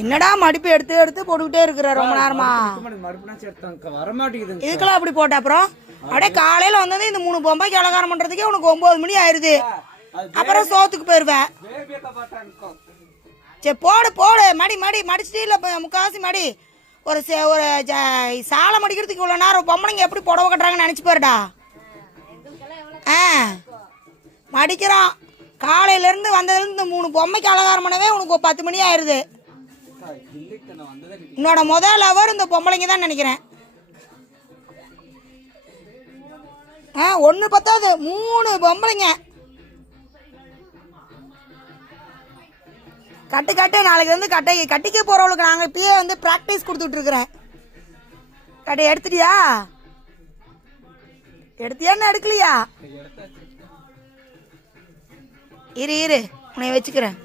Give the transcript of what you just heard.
என்னடா மடிப்பு எடுத்து எடுத்து போட்டுக்கிட்டே இருக்கிற ரொம்ப நேரமா. இதுக்கெல்லாம் அப்படி போட்ட அப்புறம் அப்படியே காலையில வந்தது இந்த 3 பொம்மைக்கு அலங்காரம் பண்றதுக்கே உனக்கு 9 மணி ஆயிருது. அப்புறம் சோத்துக்கு போயிருவேன். சரி போடு போடு, மடி மடி மடிச்சுட்டு இல்லை முக்காசி மடி. ஒரு சாலை மடிக்கிறதுக்கு இவ்வளோ நேரம் பொம்பளைங்க எப்படி புடவை கட்டுறாங்கன்னு நினச்சி பாருடா. மடிக்கிறான். காலையிலேருந்து வந்ததுலேருந்து இந்த 3 பொம்மைக்கு அலங்காரம் பண்ணவே உனக்கு 10 மணி ஆயிடுது. என்னோட முதல் லவர் இந்த பொம்பளைங்க தான் நினைக்கிறேன். 1 பத்தாது 3 பொம்பளைங்க. கட்டு கட்டு, நாளைக்கு வந்து கட்டிக்க போகிறவளுக்கு நாங்கள் இப்பயே வந்து ப்ராக்டிஸ் கொடுத்துட்ருக்குறேன். கட்டை எடுத்துட்டியா? எடுத்தியான்னு எடுக்கலையா? இரு உன்னை வச்சுக்கிறேன்.